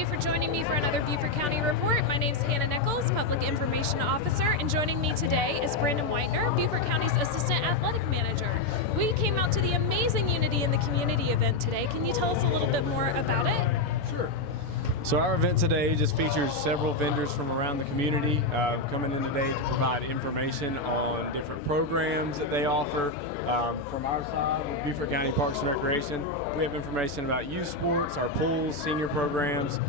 you for joining me for another Beaufort County Report. My name is Hannah Nichols, Public Information Officer, and joining me today is Brandon Whitener, Beaufort County's Assistant Athletic Manager. We came out to the amazing Unity in the Community event today. Can you tell us a little bit more about it? Sure. So our event today just features several vendors from around the community coming in today to provide information on different programs that they offer. From our side, with Beaufort County Parks Recreation, we have information about youth sports, our pools, senior programs,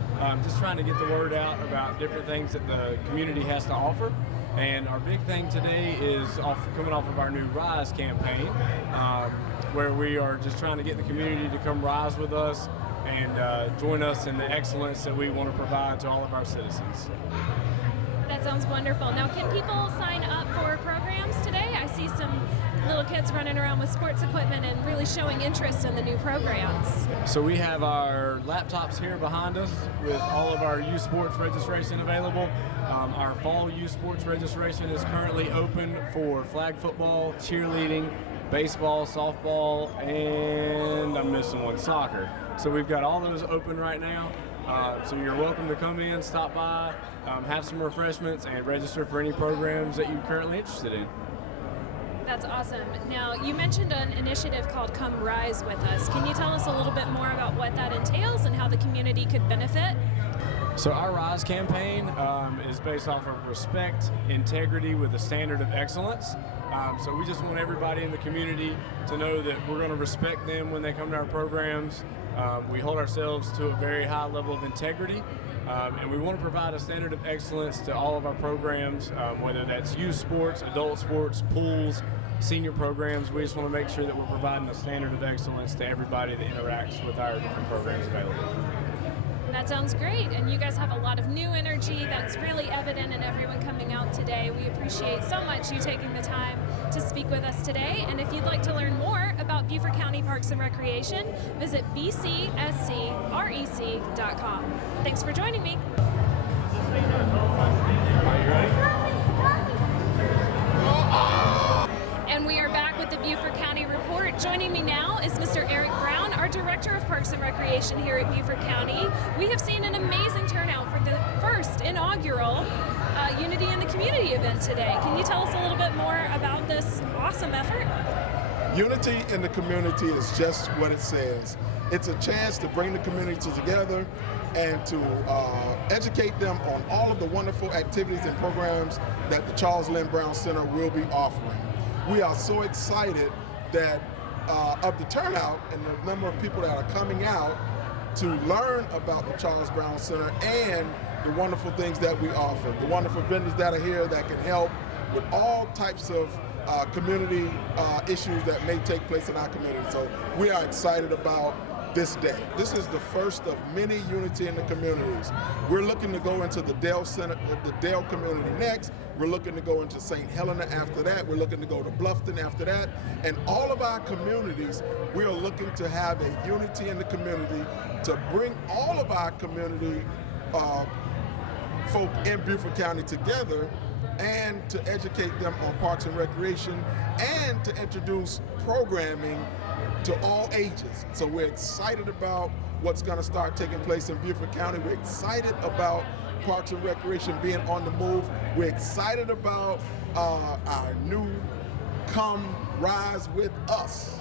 just trying to get the word out about different things that the community has to offer. And our big thing today is coming off of our new Rise campaign, where we are just trying to get the community to come rise with us and join us in the excellence that we want to provide to all of our citizens. That sounds wonderful. Now, can people sign up for programs today? I see some little kids running around with sports equipment and really showing interest in the new programs. So we have our laptops here behind us with all of our youth sports registration available. Our fall youth sports registration is currently open for flag football, cheerleading, baseball, softball, and I'm missing one, soccer. So we've got all those open right now. So you're welcome to come in, stop by, have some refreshments, and register for any programs that you're currently interested in. That's awesome. Now, you mentioned an initiative called Come Rise With Us. Can you tell us a little bit more about what that entails and how the community could benefit? So our Rise campaign is based off of respect, integrity with a standard of excellence. So we just want everybody in the community to know that we're going to respect them when they come to our programs. We hold ourselves to a very high level of integrity, and we want to provide a standard of excellence to all of our programs, whether that's youth sports, adult sports, pools, senior programs. We just want to make sure that we're providing a standard of excellence to everybody that interacts with our different programs available. That sounds great, and you guys have a lot of new energy that's really evident in everyone coming out today. We appreciate so much you taking the time to speak with us today, and if you'd like to learn more about Beaufort County Parks and Recreation, visit bcscrec.com. Thanks for joining me. And we are back with the Beaufort County Report. Joining me now is Mr. Eric Brown, our Director of Parks and Recreation here at Beaufort County. We have seen an amazing turnout for the first inaugural Unity in the Community event today. Can you tell us a little bit more about this awesome effort? Unity in the community is just what it says. It's a chance to bring the community together and to educate them on all of the wonderful activities and programs that the Charles Lynn Brown Center will be offering. We are so excited that of the turnout and the number of people that are coming out to learn about the Charles Brown Center and the wonderful things that we offer, the wonderful vendors that are here that can help with all types of community issues that may take place in our community. So we are excited about this day. This is the first of many Unity in the communities. We're looking to go into the Dale Center, the Dale community next. We're looking to go into St. Helena after that. We're looking to go to Bluffton after that. And all of our communities, we are looking to have a Unity in the community to bring all of our community folk in Beaufort County together and to educate them on parks and recreation and to introduce programming to all ages. So we're excited about what's going to start taking place in Beaufort County. We're excited about Parks and Recreation being on the move. We're excited about our new Come Rise With Us.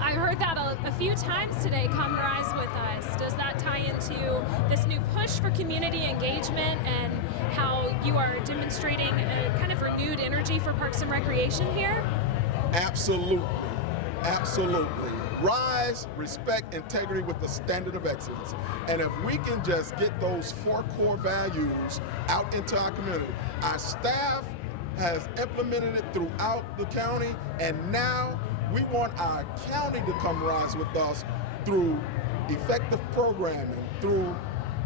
I heard that a few times today, Come Rise With Us. Does that tie into this new push for community engagement and how you are demonstrating a kind of renewed energy for Parks and Recreation here? Absolutely. Absolutely. Rise, respect, integrity with the standard of excellence. And if we can just get those 4 core values out into our community, our staff has implemented it throughout the county, and now we want our county to come rise with us through effective programming, through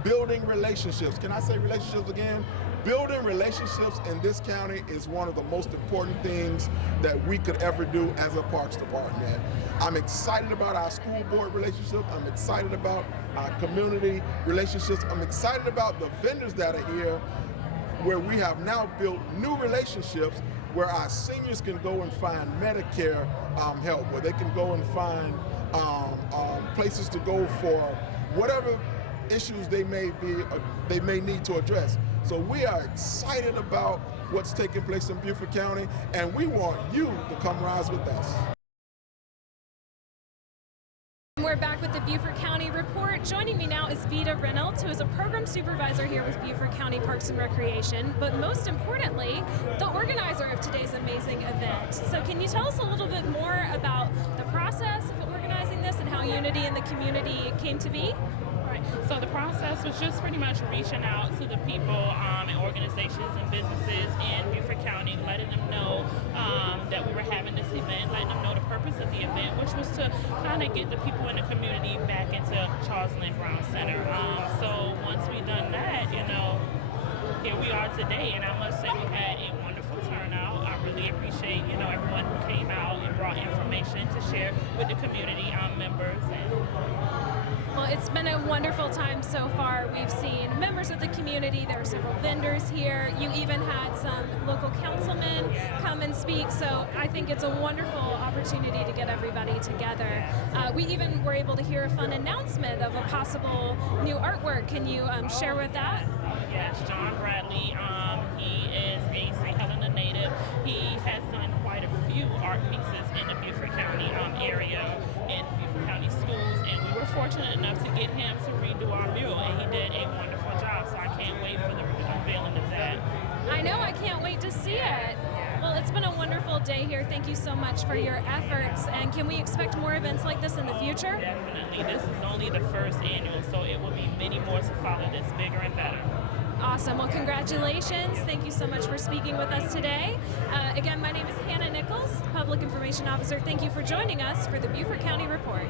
building relationships. Can I say relationships again? Building relationships in this county is one of the most important things that we could ever do as a parks department. I'm excited about our school board relationship. I'm excited about our community relationships. I'm excited about the vendors that are here, where we have now built new relationships where our seniors can go and find Medicare help, where they can go and find places to go for whatever issues they may need to address. So we are excited about what's taking place in Beaufort County, and we want you to come rise with us. We're back with the Beaufort County Report. Joining me now is Vita Reynolds, who is a program supervisor here with Beaufort County Parks and Recreation, but most importantly, the organizer of today's amazing event. So can you tell us a little bit more about the process of organizing this and how unity in the community came to be? Right. So the process was just pretty much reaching out to the people and organizations and businesses in Beaufort County, letting them know that we were having this event, letting them know the purpose of the event, which was to kind of get the people in the community back into Charles Lynn Brown Center. So once we done that, here we are today, and I must say we had a wonderful turnout. I really appreciate, everyone who came out and brought information to share with the community members. Well, it's been a wonderful time so far. We've seen members of the community. There are several vendors here. You even had some local councilmen come and speak. So I think it's a wonderful opportunity to get everybody together. We even were able to hear a fun announcement of a possible new artwork. Can you share with that? Yes, John Bradley. He is a St. Helena native. He has done quite a few art pieces in the Beaufort County area, in Beaufort County schools, and we were fortunate enough to get him to redo our mural, and he did a wonderful job, so I can't wait for the unveiling of that. I know, I can't wait to see it. Well, it's been a wonderful day here. Thank you so much for your efforts, and can we expect more events like this in the future? Definitely. This is only the first annual, so it will be many more to follow this, bigger and better. Awesome. Well, congratulations. Thank you so much for speaking with us today. Again, my name is Hannah Nichols, Public Information Officer. Thank you for joining us for the Beaufort County Report.